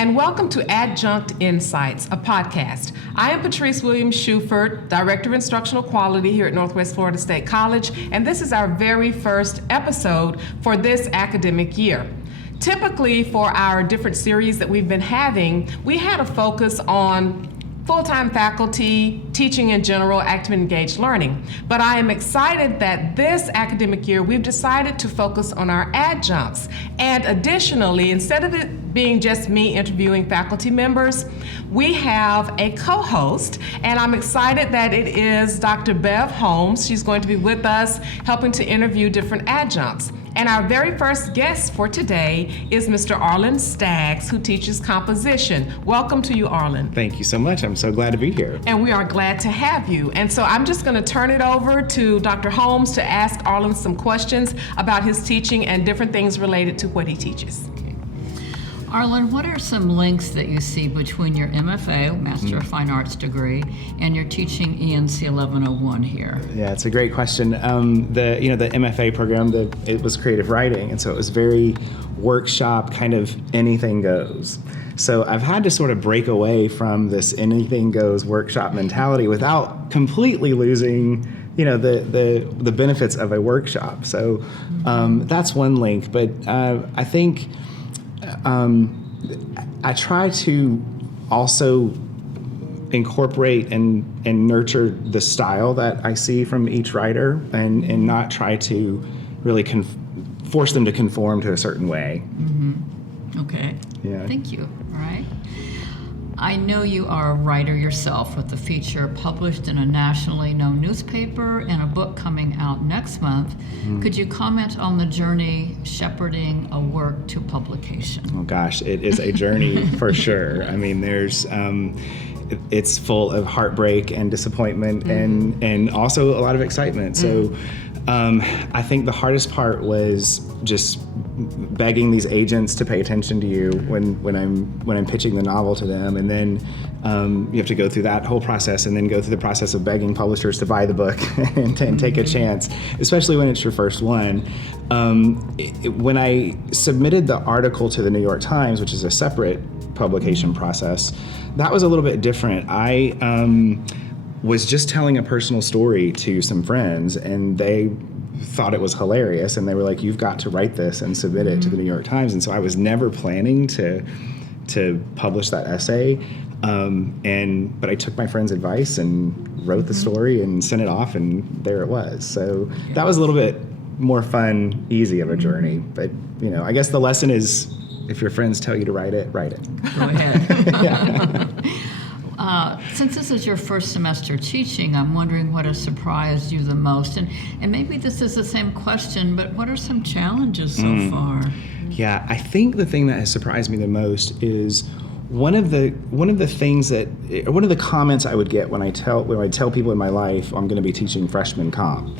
and welcome to Adjunct Insights, a podcast. I am Patrice Williams-Shuford, Director of Instructional Quality here at Northwest Florida State College, and this is our very first episode for this academic year. Typically, for our different series that we've been having, we had a focus on full-time faculty, teaching in general, active and engaged learning. But I am excited that this academic year we've decided to focus on our adjuncts. And additionally, instead of it being just me interviewing faculty members, we have a co-host, and I'm excited that it is Dr. Bev Holmes. She's going to be with us helping to interview different adjuncts. And our very first guest for today is Mr. Arlon Staggs, who teaches composition. Welcome to you, Arlon. Thank you so much. I'm so glad to be here. And we are glad to have you. And so I'm just going to turn it over to Dr. Holmes to ask Arlon some questions about his teaching and different things related to what he teaches. Arlon, what are some links that you see between your MFA, Master of Fine Arts degree, and your teaching ENC 1101 here? Yeah, it's a great question. The MFA program, it was creative writing, and so it was very workshop, kind of anything goes. So I've had to sort of break away from this anything goes workshop mentality without completely losing the benefits of a workshop. So that's one link, but I think I try to also incorporate and nurture the style that I see from each writer and not try to really force them to conform to a certain way. Mm-hmm. Okay. Yeah. Thank you. All right. I know you are a writer yourself with a feature published in a nationally known newspaper and a book coming out next month. Could you comment on the journey shepherding a work to publication? Oh gosh, it is a journey for sure. I mean, it's full of heartbreak and disappointment and also a lot of excitement. So I think the hardest part was just begging these agents to pay attention to you when I'm pitching the novel to them, and then you have to go through that whole process and then go through the process of begging publishers to buy the book and take a chance, especially when it's your first one. When I submitted the article to the New York Times, which is a separate publication process, that was a little bit different. I was just telling a personal story to some friends, and they thought it was hilarious, and they were like, "You've got to write this and submit it to the New York Times." And so I was never planning to publish that essay, but I took my friend's advice and wrote the story and sent it off, and there it was. So that was a little bit more fun, easy of a journey. But I guess the lesson is, if your friends tell you to write it, write it. Go ahead. Yeah. Since this is your first semester teaching, I'm wondering what has surprised you the most. And maybe this is the same question, but what are some challenges so far? Yeah, I think the thing that has surprised me the most is one of the comments I would get when I tell people in my life I'm going to be teaching freshman comp.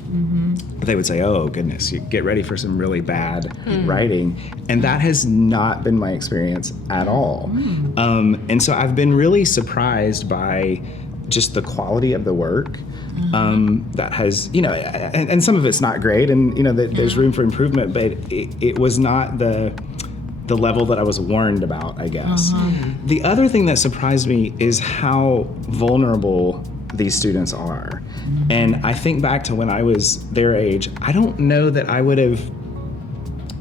They would say, "Oh goodness, you get ready for some really bad writing," and that has not been my experience at all. And so I've been really surprised by just the quality of the work. That has, and some of it's not great, and there's room for improvement, but it was not the level that I was warned about, I guess. The other thing that surprised me is how vulnerable these students are. And I think back to when I was their age, I don't know that I would have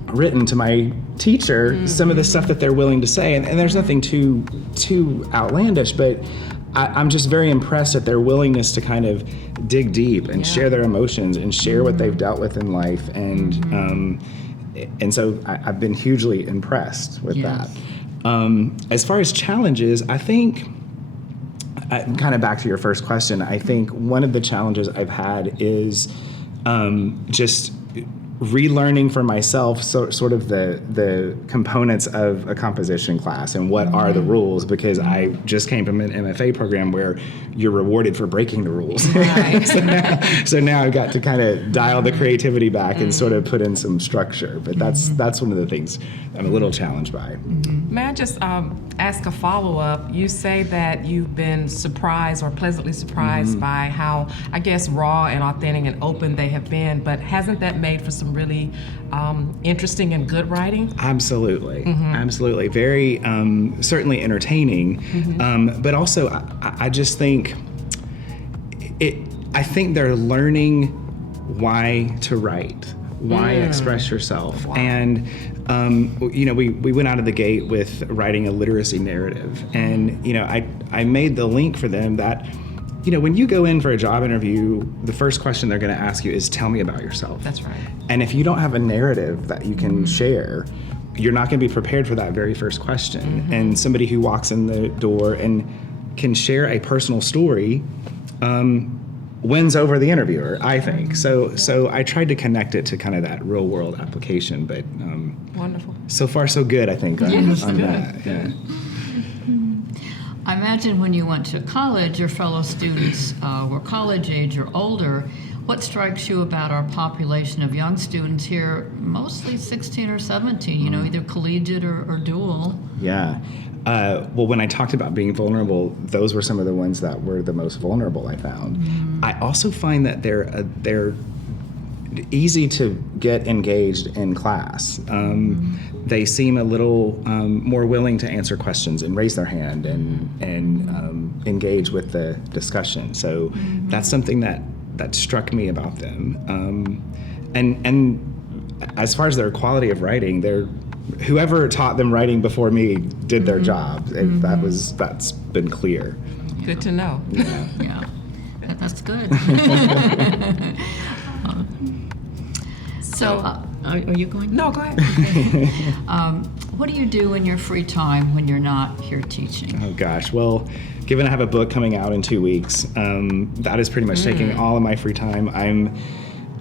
written to my teacher some of the stuff that they're willing to say. And there's nothing too outlandish, but I'm just very impressed at their willingness to kind of dig deep and share their emotions and share what they've dealt with in life. And so I've been hugely impressed with that. As far as challenges, I think, kind of back to your first question, I think one of the challenges I've had is just relearning for myself sort of the components of a composition class and what are the rules, because I just came from an MFA program where you're rewarded for breaking the rules. Right. so now I've got to kind of dial the creativity back and sort of put in some structure. But that's one of the things I'm a little challenged by. May I just ask a follow-up? You say that you've been surprised or pleasantly surprised by how, I guess, raw and authentic and open they have been, but hasn't that made for some some really interesting and good writing? Absolutely. Absolutely. Very, certainly entertaining. But also, I just think I think they're learning why to write, why express yourself. Wow. And, we went out of the gate with writing a literacy narrative. And, I made the link for them that, when you go in for a job interview, the first question they're going to ask you is, tell me about yourself. That's right. And if you don't have a narrative that you can share, you're not going to be prepared for that very first question. And somebody who walks in the door and can share a personal story wins over the interviewer, I think. So I tried to connect it to kind of that real world application, but Wonderful. so far so good, I think, on that. Yeah. I imagine when you went to college, your fellow students were college age or older. What strikes you about our population of young students here, mostly 16 or 17, either collegiate or dual? Yeah. Well, when I talked about being vulnerable, those were some of the ones that were the most vulnerable, I found. I also find that they're easy to get engaged in class. They seem a little more willing to answer questions and raise their hand and engage with the discussion. So that's something that struck me about them. And as far as their quality of writing, whoever taught them writing before me did their job. And that's been clear. Good to know. Yeah, that's good. So, are you going? No, go ahead. What do you do in your free time when you're not here teaching? Oh gosh, well, given I have a book coming out in 2 weeks, that is pretty much taking all of my free time. And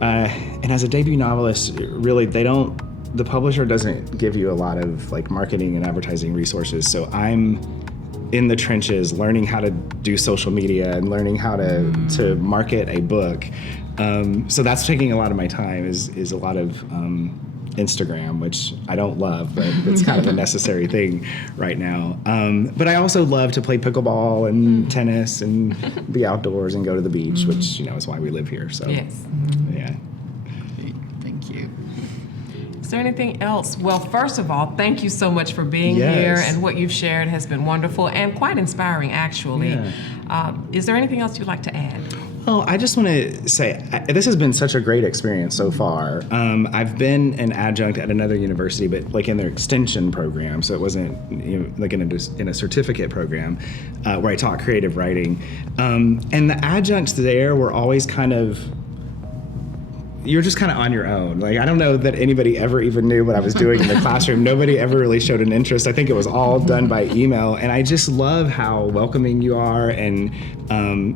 as a debut novelist, really, the publisher doesn't give you a lot of like marketing and advertising resources. So I'm in the trenches learning how to do social media and learning how to market a book. So that's taking a lot of my time is a lot of Instagram, which I don't love, but it's kind of a necessary thing right now. But I also love to play pickleball and tennis and be outdoors and go to the beach, which, is why we live here. So, Yes. Yeah. Thank you. Is there anything else? Well, first of all, thank you so much for being Yes. here, and what you've shared has been wonderful and quite inspiring, actually. Yeah. Is there anything else you'd like to add? Well, I just want to say this has been such a great experience so far. I've been an adjunct at another university, but like in their extension program, so it wasn't like in a certificate program where I taught creative writing. And the adjuncts there were always you're just kind of on your own. Like, I don't know that anybody ever even knew what I was doing in the classroom. Nobody ever really showed an interest. I think it was all done by email. And I just love how welcoming you are. And,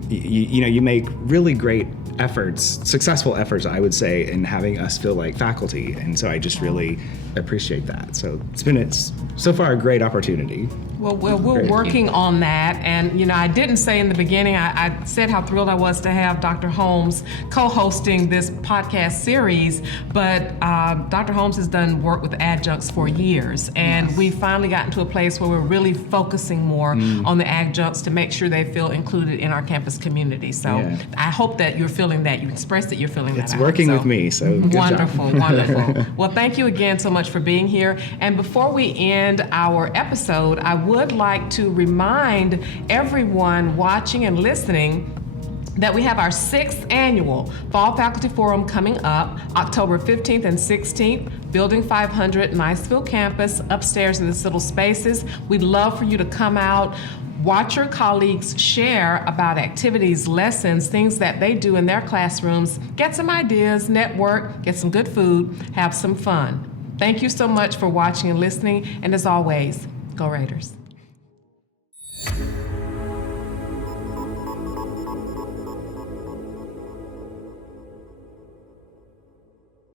you make really great efforts, successful efforts, I would say, in having us feel like faculty. And so I just really appreciate that. So it's so far a great opportunity. Well, we're working on that, and I didn't say in the beginning, I said how thrilled I was to have Dr. Holmes co-hosting this podcast series, but Dr. Holmes has done work with adjuncts for years, and we've finally gotten to a place where we're really focusing more on the adjuncts to make sure they feel included in our campus community. So I hope that you're feeling that, you expressed that you're feeling that. It's working with me, so good wonderful, job. wonderful. Well, thank you again so much for being here, and before we end our episode, I would like to remind everyone watching and listening that we have our 6th annual Fall Faculty Forum coming up October 15th and 16th, Building 500, Niceville campus, upstairs in this little spaces. We'd love for you to come out, watch your colleagues share about activities, lessons, things that they do in their classrooms, get some ideas, network, get some good food, have some fun. Thank you so much for watching and listening, and as always, go Raiders.